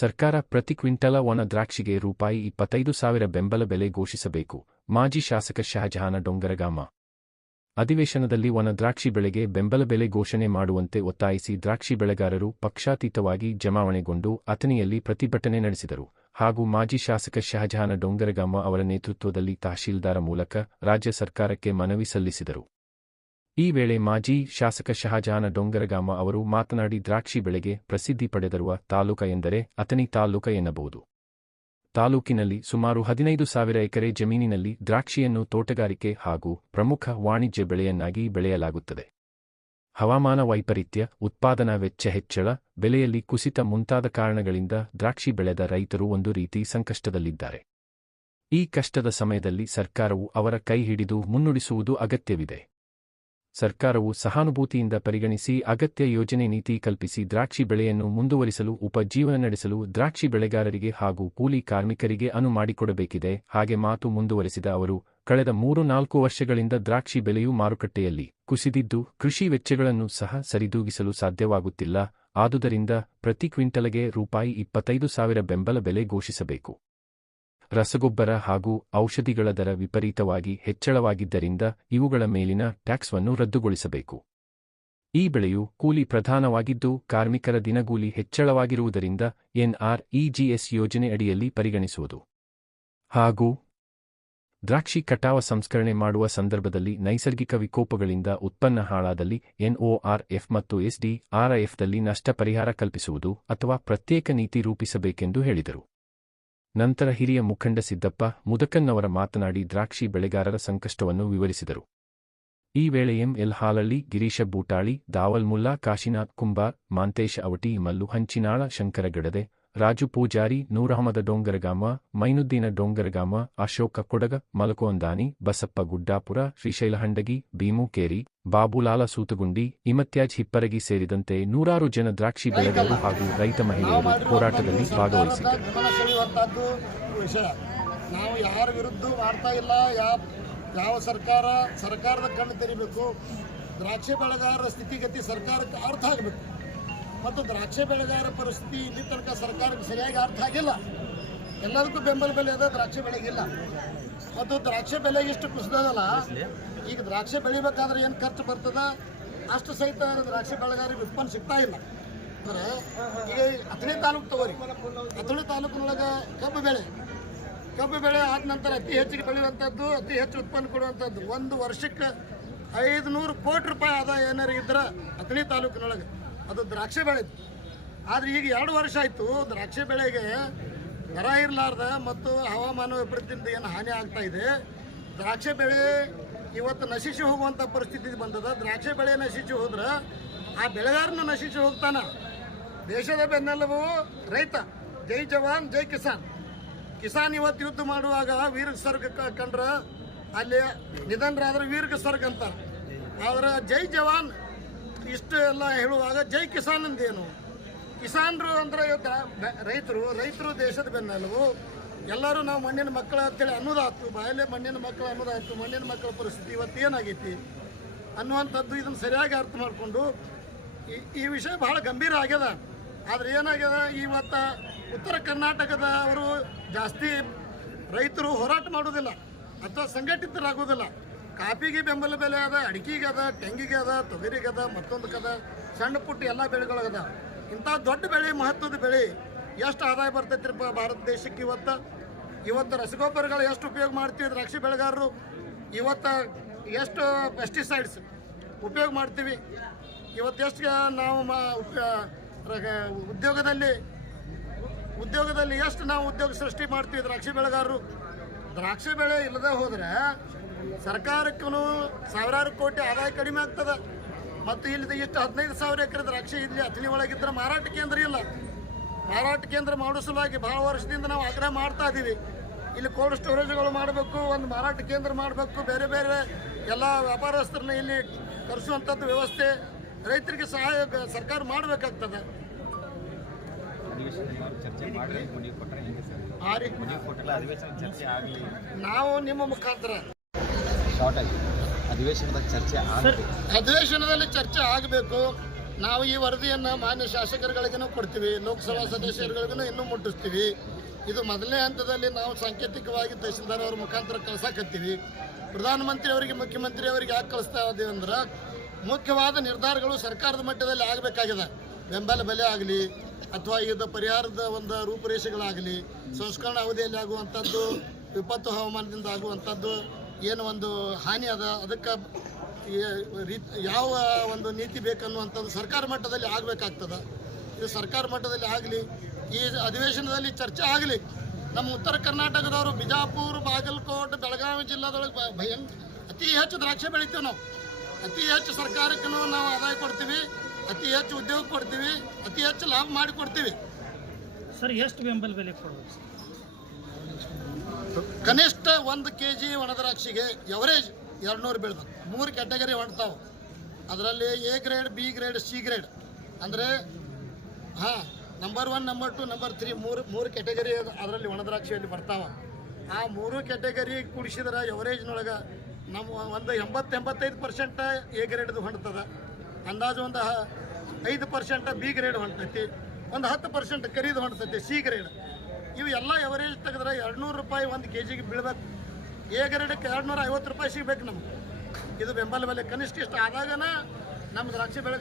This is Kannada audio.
ಸರ್ಕಾರ ಪ್ರತಿ ಕ್ವಿಂಟಲ ಒಣ ದ್ರಾಕ್ಷಿಗೆ ರೂಪಾಯಿ ಇಪ್ಪತ್ತೈದು ಸಾವಿರ ಬೆಂಬಲ ಬೆಲೆ ಘೋಷಿಸಬೇಕು. ಮಾಜಿ ಶಾಸಕ ಶಹಜಹಾನ ಡೊಂಗರಗಾಮ. ಅಧಿವೇಶನದಲ್ಲಿ ಒಣ ದ್ರಾಕ್ಷಿ ಬೆಳೆಗೆ ಬೆಂಬಲ ಬೆಲೆ ಘೋಷಣೆ ಮಾಡುವಂತೆ ಒತ್ತಾಯಿಸಿ ದ್ರಾಕ್ಷಿ ಬೆಳೆಗಾರರು ಪಕ್ಷಾತೀತವಾಗಿ ಜಮಾವಣೆಗೊಂಡು ಅಥಣಿಯಲ್ಲಿ ಪ್ರತಿಭಟನೆ ನಡೆಸಿದರು. ಹಾಗೂ ಮಾಜಿ ಶಾಸಕ ಶಹಜಹಾನ ಡೊಂಗರಗಾಮ ಅವರ ನೇತೃತ್ವದಲ್ಲಿ ತಹಶೀಲ್ದಾರ ಮೂಲಕ ರಾಜ್ಯ ಸರ್ಕಾರಕ್ಕೆ ಮನವಿ ಸಲ್ಲಿಸಿದರು. ಈ ವೇಳೆ ಮಾಜಿ ಶಾಸಕ ಶಹಜಾನ ಡೊಂಗರಗಾಮ ಅವರು ಮಾತನಾಡಿ ದ್ರಾಕ್ಷಿ ಬೆಳೆಗೆ ಪ್ರಸಿದ್ಧಿ ಪಡೆದಿರುವ ತಾಲೂಕ ಎಂದರೆ ಅಥಣಿ ತಾಲೂಕ ಎನ್ನಬಹುದು. ತಾಲೂಕಿನಲ್ಲಿ ಸುಮಾರು ಹದಿನೈದು ಸಾವಿರ ಎಕರೆ ಜಮೀನಿನಲ್ಲಿ ದ್ರಾಕ್ಷಿಯನ್ನು ತೋಟಗಾರಿಕೆ ಹಾಗೂ ಪ್ರಮುಖ ವಾಣಿಜ್ಯ ಬೆಳೆಯನ್ನಾಗಿ ಬೆಳೆಯಲಾಗುತ್ತದೆ. ಹವಾಮಾನ ವೈಪರೀತ್ಯ, ಉತ್ಪಾದನಾ ವೆಚ್ಚ ಹೆಚ್ಚಳ, ಬೆಲೆಯಲ್ಲಿ ಕುಸಿತ ಮುಂತಾದ ಕಾರಣಗಳಿಂದ ದ್ರಾಕ್ಷಿ ಬೆಳೆದ ರೈತರು ಒಂದು ರೀತಿ ಸಂಕಷ್ಟದಲ್ಲಿದ್ದಾರೆ. ಈ ಕಷ್ಟದ ಸಮಯದಲ್ಲಿ ಸರ್ಕಾರವು ಅವರ ಕೈ ಹಿಡಿದು ಮುನ್ನುಡಿಸುವುದು ಅಗತ್ಯವಿದೆ. ಸರ್ಕಾರವು ಸಹಾನುಭೂತಿಯಿಂದ ಪರಿಗಣಿಸಿ ಅಗತ್ಯ ಯೋಜನೆ ನೀತಿ ಕಲ್ಪಿಸಿ ದ್ರಾಕ್ಷಿ ಬೆಳೆಯನ್ನು ಮುಂದುವರಿಸಲು, ಉಪಜೀವನ ನಡೆಸಲು ದ್ರಾಕ್ಷಿ ಬೆಳೆಗಾರರಿಗೆ ಹಾಗೂ ಕೂಲಿ ಕಾರ್ಮಿಕರಿಗೆ ಅನು ಮಾಡಿಕೊಡಬೇಕಿದೆ. ಹಾಗೆ ಮಾತು ಮುಂದುವರೆಸಿದ ಅವರು, ಕಳೆದ ಮೂರು ನಾಲ್ಕು ವರ್ಷಗಳಿಂದ ದ್ರಾಕ್ಷಿ ಬೆಲೆಯು ಮಾರುಕಟ್ಟೆಯಲ್ಲಿ ಕುಸಿದಿದ್ದು, ಕೃಷಿ ವೆಚ್ಚಗಳನ್ನು ಸಹ ಸರಿದೂಗಿಸಲು ಸಾಧ್ಯವಾಗುತ್ತಿಲ್ಲ. ಆದುದರಿಂದ ಪ್ರತಿ ಕ್ವಿಂಟಲ್ಗೆ ರೂಪಾಯಿ ಇಪ್ಪತ್ತೈದು ಸಾವಿರ ಬೆಂಬಲ ಬೆಲೆ ಘೋಷಿಸಬೇಕು. ರಸಗೊಬ್ಬರ ಹಾಗೂ ಔಷಧಿಗಳ ದರ ವಿಪರೀತವಾಗಿ ಹೆಚ್ಚಳವಾಗಿದ್ದರಿಂದ ಇವುಗಳ ಮೇಲಿನ ಟ್ಯಾಕ್ಸ್ವನ್ನು ರದ್ದುಗೊಳಿಸಬೇಕು. ಈ ಬೆಳೆಯು ಕೂಲಿ ಪ್ರಧಾನವಾಗಿದ್ದು ಕಾರ್ಮಿಕರ ದಿನಗೂಲಿ ಹೆಚ್ಚಳವಾಗಿರುವುದರಿಂದ ಎನ್ಆರ್ಇಜಿಎಸ್ ಯೋಜನೆ ಅಡಿಯಲ್ಲಿ ಪರಿಗಣಿಸುವುದು. ಹಾಗೂ ದ್ರಾಕ್ಷಿ ಕಟಾವ ಸಂಸ್ಕರಣೆ ಮಾಡುವ ಸಂದರ್ಭದಲ್ಲಿ ನೈಸರ್ಗಿಕ ವಿಕೋಪಗಳಿಂದ ಉತ್ಪನ್ನ ಹಾಳಾದಲ್ಲಿ ಎನ್ಒಆರ್ಎಫ್ ಮತ್ತು ಎಸ್ಡಿಆರ್ಐಎಫ್ದಲ್ಲಿ ನಷ್ಟ ಪರಿಹಾರ ಕಲ್ಪಿಸುವುದು ಅಥವಾ ಪ್ರತ್ಯೇಕ ನೀತಿ ರೂಪಿಸಬೇಕೆಂದು ಹೇಳಿದರು. ನಂತರ ಹಿರಿಯ ಮುಖಂಡ ಸಿದ್ದಪ್ಪ ಮುದಕನ್ನವರ ಮಾತನಾಡಿ ದ್ರಾಕ್ಷಿ ಬೆಳೆಗಾರರ ಸಂಕಷ್ಟವನ್ನು ವಿವರಿಸಿದರು. ಈ ವೇಳೆ ಎಂಎಲ್ ಹಾಲಳ್ಳಿ, ಗಿರೀಶ ಬೂಟಾಳಿ, ದಾವಲ್ಮುಲ್ಲಾ, ಕಾಶಿನಾಥ್ ಕುಂಬಾರ್, ಮಾಂತೇಶ ಅವಟಿ, ಮಲ್ಲು ಹಂಚಿನಾಳ, ಶಂಕರಗಡದೆ ರಾಜು ಪೂಜಾರಿ, ನೂರಹಮದ ಡೊಂಗರಗಾಮ, ಮೈನುದ್ದೀನ ಡೊಂಗರಗಾಮ, ಅಶೋಕ ಕೊಡಗ, ಮಲಕೋಂದಾನಿ, ಬಸಪ್ಪ ಗುಡ್ಡಾಪುರ, ಶ್ರೀಶೈಲಹಂಡಗಿ, ಭೀಮೂಕೇರಿ ಭೀಮು ಕೇರಿ ಬಾಬುಲಾಲ ಸೂತಗುಂಡಿ ಇಮತ್ಯಾಜ್ ಹಿಪ್ಪರಗಿ ಸೇರಿದಂತೆ ನೂರಾರು ಜನ ದ್ರಾಕ್ಷಿ ಬೆಳೆಗಳು ಹಾಗೂ ರೈತ ಮಹಿಳೆಯರು ಹೋರಾಟದಲ್ಲಿ ಭಾಗವಹಿಸಿದ್ದರು. ನಾವು ಯಾರ ವಿರುದ್ಧ ಮಾಡ್ತಾ ಇಲ್ಲ. ಯಾವ ಸರ್ಕಾರ, ಸರ್ಕಾರದ ಕಣ್ಣು ತೆರಿಬೇಕು. ದ್ರಾಕ್ಷಿ ಬೆಳೆಗಾರರ ಸ್ಥಿತಿಗತಿ ಸರ್ಕಾರಕ್ಕೆ ಅರ್ಥ ಆಗಬೇಕು. ಮತ್ತು ದ್ರಾಕ್ಷಿ ಬೆಳೆಗಾರ ಪರಿಸ್ಥಿತಿ ಇಲ್ಲಿ ತನಕ ಸರ್ಕಾರಕ್ಕೆ ಸರಿಯಾಗಿ ಅರ್ಥ ಆಗಿಲ್ಲ. ಎಲ್ಲದಕ್ಕೂ ಬೆಂಬಲ ಬೆಲೆ ಅದ ದ್ರಾಕ್ಷಿ ಬೆಳೆಗಿಲ್ಲ. ಮತ್ತು ದ್ರಾಕ್ಷಿ ಬೆಲೆ ಇಷ್ಟು ಕುಸಿದದಲ್ಲ, ಈಗ ದ್ರಾಕ್ಷಿ ಬೆಳಿಬೇಕಾದ್ರೆ ಏನು ಖರ್ಚು ಬರ್ತದ? ಅಷ್ಟು ಸಹಿತ ದ್ರಾಕ್ಷಿ ಬೆಳೆಗಾರಿಗೆ ಉತ್ಪನ್ನ ಸಿಗ್ತಾ ಇಲ್ಲ. ಅಂದ್ರೆ ಈಗ ಅಥಣಿ ತಾಲೂಕು ತಗೋರಿ. ಅಥಣಿ ತಾಲೂಕಿನೊಳಗೆ ಕಬ್ಬು ಬೆಳೆ. ಕಬ್ಬು ಬೆಳೆ ಆದ ನಂತರ ಅತಿ ಹೆಚ್ಚಿಗೆ ಬೆಳೆಯುವಂಥದ್ದು, ಅತಿ ಹೆಚ್ಚು ಉತ್ಪನ್ನ ಕೊಡುವಂಥದ್ದು. ಒಂದು ವರ್ಷಕ್ಕೆ ಐದು ನೂರು ಕೋಟಿ ರೂಪಾಯಿ ಆದಾಯ ಏನಾರು ಇದ್ರೆ ಅಥಣಿ ತಾಲೂಕಿನೊಳಗೆ. ಅದು ದ್ರಾಕ್ಷಿ ಬೆಳೆ. ಆದರೆ ಈಗ ಎರಡು ವರ್ಷ ಆಯಿತು ದ್ರಾಕ್ಷಿ ಬೆಳೆಗೆ ದರ ಇರಲಾರ್ದ ಮತ್ತು ಹವಾಮಾನ ವೈಪರೀತ್ಯದಿಂದ ಏನು ಹಾನಿ ಆಗ್ತಾ ಇದೆ. ದ್ರಾಕ್ಷಿ ಬೆಳೆ ಇವತ್ತು ನಶಿಸಿ ಹೋಗುವಂಥ ಪರಿಸ್ಥಿತಿ ಬಂದದ. ದ್ರಾಕ್ಷಿ ಬೆಳೆ ನಶಿಸಿ ಹೋದ್ರೆ ಆ ಬೆಳೆಗಾರನ ನಶಿಸಿ ಹೋಗ್ತಾನೆ. ದೇಶದ ಬೆನ್ನೆಲುಬು ರೈತ. ಜೈ ಜವಾನ್, ಜೈ ಕಿಸಾನ್. ಕಿಸಾನ್ ಇವತ್ತು ಯುದ್ಧ ಮಾಡುವಾಗ ವೀರ ಸ್ವರ್ಗ ಕಂಡ್ರೆ ಅಲ್ಲಿ ನಿಧನರಾದ್ರೆ ವೀರ್ಗ ಸ್ವರ್ಗ ಅಂತಾರೆ. ಆದ್ರೆ ಜೈ ಜವಾನ್ ಇಷ್ಟು ಎಲ್ಲ ಹೇಳುವಾಗ, ಜೈ ಕಿಸಾನ್ ಅಂದೇನು? ಕಿಸಾನ್ರು ಅಂದ್ರೆ ಇವತ್ತು ರೈತರು ರೈತರು ದೇಶದ ಬೆನ್ನೆಲುಬು. ಎಲ್ಲರೂ ನಾವು ಮಣ್ಣಿನ ಮಕ್ಕಳ ಅಂತೇಳಿ ಅನ್ನೋದಾಯ್ತು. ಬಾಯಲ್ಲೇ ಮಣ್ಣಿನ ಮಕ್ಕಳು ಅನ್ನೋದಾಯ್ತು, ಮಣ್ಣಿನ ಮಕ್ಕಳ ಪರಿಸ್ಥಿತಿ ಇವತ್ತು ಏನಾಗೈತಿ ಅನ್ನುವಂಥದ್ದು ಇದನ್ನು ಸರಿಯಾಗಿ ಅರ್ಥ ಮಾಡಿಕೊಂಡು ಈ ಈ ವಿಷಯ ಬಹಳ ಗಂಭೀರ ಆಗ್ಯದ. ಆದ್ರೆ ಏನಾಗ್ಯದ? ಇವತ್ತು ಉತ್ತರ ಕರ್ನಾಟಕದ ಅವರು ಜಾಸ್ತಿ ರೈತರು ಹೋರಾಟ ಮಾಡೋದಿಲ್ಲ ಅಥವಾ ಸಂಘಟಿತರಾಗೋದಿಲ್ಲ ಕಾಫಿಗೆ ಬೆಂಬಲ ಬೆಲೆ ಅದ, ಅಡಿಕೆಗೆ ಅದ, ತೆಂಗಿಗೆ ಅದ, ತೊಗರಿಗೆ ಅದ ಮತ್ತೊಂದಕ್ಕದ ಸಣ್ಣ ಪುಟ್ಟ ಎಲ್ಲ ಬೆಳೆಗಳದ ಇಂಥ ದೊಡ್ಡ ಬೆಳೆ, ಮಹತ್ವದ ಬೆಳೆ ಎಷ್ಟು ಆದಾಯ ಬರ್ತೈತಿ ಭಾರತ ದೇಶಕ್ಕೆ ಇವತ್ತು? ಇವತ್ತು ರಸಗೊಬ್ಬರಗಳು ಎಷ್ಟು ಉಪಯೋಗ ಮಾಡ್ತೀವಿ ದ್ರಾಕ್ಷಿ ಬೆಳೆಗಾರರು? ಇವತ್ತು ಎಷ್ಟು ಪೆಸ್ಟಿಸೈಡ್ಸ್ ಉಪಯೋಗ ಮಾಡ್ತೀವಿ? ಇವತ್ತು ಎಷ್ಟು ನಾವು ಉದ್ಯೋಗದಲ್ಲಿ ಉದ್ಯೋಗದಲ್ಲಿ ಎಷ್ಟು ನಾವು ಉದ್ಯೋಗ ಸೃಷ್ಟಿ ಮಾಡ್ತೀವಿ ದ್ರಾಕ್ಷಿ ಬೆಳೆಗಾರರು? ದ್ರಾಕ್ಷಿ ಬೆಳೆ ಇಲ್ಲದೆ ಹೋದರೆ ಸರ್ಕಾರಕ್ಕೂ ಸಾವಿರಾರು ಕೋಟಿ ಆದಾಯ ಕಡಿಮೆ ಆಗ್ತದೆ. ಮತ್ತು ಇಲ್ಲಿ ಇಷ್ಟು ಹದಿನೈದು ಸಾವಿರ ಎಕರೆ ದ್ರಾಕ್ಷಿ ಇಲ್ಲಿ ಅಥಣಿ ಒಳಗಿದ್ರೆ ಮಾರಾಟ ಕೇಂದ್ರ ಇಲ್ಲ. ಮಾರಾಟ ಕೇಂದ್ರ ಮಾಡೋ ಸಲುವಾಗಿ ಭಾಳ ವರ್ಷದಿಂದ ನಾವು ಆಗ್ರಹ ಮಾಡ್ತಾ ಇದ್ದೀವಿ ಇಲ್ಲಿ ಕೋಲ್ಡ್ ಸ್ಟೋರೇಜ್ಗಳು ಮಾಡಬೇಕು ಒಂದು ಮಾರಾಟ ಕೇಂದ್ರ ಮಾಡಬೇಕು ಬೇರೆ ಬೇರೆ ಎಲ್ಲ ವ್ಯಾಪಾರಸ್ಥರನ್ನ ಇಲ್ಲಿ ಕರೆಸುವಂಥದ್ದು ವ್ಯವಸ್ಥೆ ರೈತರಿಗೆ ಸಹಾಯ ಸರ್ಕಾರ ಮಾಡಬೇಕಾಗ್ತದೆ. ನಾವು ನಿಮ್ಮ ಮುಖಾಂತರ. ಶಾರ್ಟ್ ಆಗಿ ಅಧಿವೇಶನದ ಚರ್ಚೆ ಅಧಿವೇಶನದಲ್ಲಿ ಚರ್ಚೆ ಆಗಬೇಕು. ನಾವು ಈ ವರದಿಯನ್ನು ಮಾನ್ಯ ಶಾಸಕರುಗಳಿಗೂ ಕೊಡ್ತೀವಿ ಲೋಕಸಭಾ ಸದಸ್ಯರುಗಳಿಗೂ ಇನ್ನೂ ಮುಟ್ಟಿಸ್ತೀವಿ. ಇದು ಮೊದಲನೇ ಹಂತದಲ್ಲಿ ನಾವು ಸಾಂಕೇತಿಕವಾಗಿ ತಹಸೀಲ್ದಾರ್ ಅವ್ರ ಮುಖಾಂತರ ಕಳ್ಸಕತ್ತೀವಿ. ಪ್ರಧಾನಮಂತ್ರಿ ಅವರಿಗೆ ಮುಖ್ಯಮಂತ್ರಿ ಅವರಿಗೆ ಯಾಕೆ ಕಳಿಸ್ತಾ ಇದ್ದೀವಿ ಅಂದ್ರೆ ಮುಖ್ಯವಾದ ನಿರ್ಧಾರಗಳು ಸರ್ಕಾರದ ಮಟ್ಟದಲ್ಲಿ ಆಗಬೇಕಾಗಿದೆ ಬೆಂಬಲ ಬೆಲೆ ಆಗಲಿ ಅಥವಾ ಇದು ಪರಿಹಾರದ ಒಂದು ರೂಪುರೇಷೆಗಳಾಗಲಿ ಸಂಸ್ಕರಣಾ ಅವಧಿಯಲ್ಲಿ ಆಗುವಂಥದ್ದು ವಿಪತ್ತು ಹವಾಮಾನದಿಂದ ಆಗುವಂಥದ್ದು ಏನು ಒಂದು ಹಾನಿ ಅದ, ಅದಕ್ಕೆ ಯಾವ ಒಂದು ನೀತಿ ಬೇಕನ್ನುವಂಥದ್ದು ಸರ್ಕಾರ ಮಟ್ಟದಲ್ಲಿ ಆಗಬೇಕಾಗ್ತದೆ. ಇದು ಸರ್ಕಾರ ಮಟ್ಟದಲ್ಲಿ ಆಗಲಿ, ಈ ಅಧಿವೇಶನದಲ್ಲಿ ಚರ್ಚೆ ಆಗಲಿ, ನಮ್ಮ ಉತ್ತರ ಕರ್ನಾಟಕದವರು ಬಿಜಾಪುರ, ಬಾಗಲಕೋಟೆ, ಬೆಳಗಾವಿ ಜಿಲ್ಲಾದೊಳಗೆ ಭಯಂ ಅತಿ ಹೆಚ್ಚು ದ್ರಾಕ್ಷಿ ಬೆಳಿತೀವಿ ನಾವು. ಅತಿ ಹೆಚ್ಚು ಸರ್ಕಾರಕ್ಕೂ ನಾವು ಆದಾಯ ಕೊಡ್ತೀವಿ, ಅತಿ ಹೆಚ್ಚು ಉದ್ಯೋಗ ಕೊಡ್ತೀವಿ, ಅತಿ ಹೆಚ್ಚು ಲಾಭ ಮಾಡಿ ಕೊಡ್ತೀವಿ. ಸರ್, ಎಷ್ಟು ಬೆಂಬಲ ಬೆಲೆ ಕೊಡ್ಬೇಕು ಕನಿಷ್ಠ ಒಂದು ಕೆ ಜಿ ಒಣದ್ರಾಕ್ಷಿಗೆ ಎವರೇಜ್ ಎರಡುನೂರು ಬೀಳ್ಬೇಕು. ಮೂರು ಕ್ಯಾಟಗರಿ ಹೊಂಟ್ತಾವೆ ಅದರಲ್ಲಿ A grade B grade C grade ಅಂದರೆ, ಹಾಂ number one number two number three ಮೂರು ಮೂರು ಕ್ಯಾಟಗರಿ ಅದರಲ್ಲಿ ಒಣದ್ರಾಕ್ಷಿಯಲ್ಲಿ ಬರ್ತಾವೆ. ಆ ಮೂರು ಕ್ಯಾಟಗರಿ ಕುಡಿಸಿದ್ರೆ ಎವರೇಜ್ನೊಳಗೆ ನಮ್ಮ ಒಂದು ಎಂಬತ್ತು ಎಂಬತ್ತೈದು ಪರ್ಸೆಂಟ್ ಎ ಗ್ರೇಡ್ದು ಹೊಂಡ್ತದೆ ಅಂದಾಜು ಒಂದು ಐದು ಪರ್ಸೆಂಟ್ ಬಿ ಗ್ರೇಡ್ ಹೊಂಟೈತಿ. ಒಂದು ಹತ್ತು ಪರ್ಸೆಂಟ್ ಕರೀದು ಹೊಂಡ್ತೈತಿ ಸಿ ಗ್ರೇಡ್ ಇವು ಎಲ್ಲ ಎವರೇಜ್ ತೆಗೆದ್ರೆ ಎರಡು ನೂರು ರೂಪಾಯಿ ಒಂದು ಕೆ ಜಿಗೆ ಬೀಳ್ಬೇಕು. ಎ ಗ್ರೇಡಕ್ಕೆ ಐವತ್ತು ರೂಪಾಯಿ ಸಿಗ್ಬೇಕು ನಮ್ಗೆ. ಇದು ಬೆಂಬಲ ಬೆಲೆ. ಕನಿಷ್ಠ ಇಷ್ಟ ಆದಾಗನ ನಮ್ಮ ದ್ರಾಕ್ಷಿ ಬೆಳೆ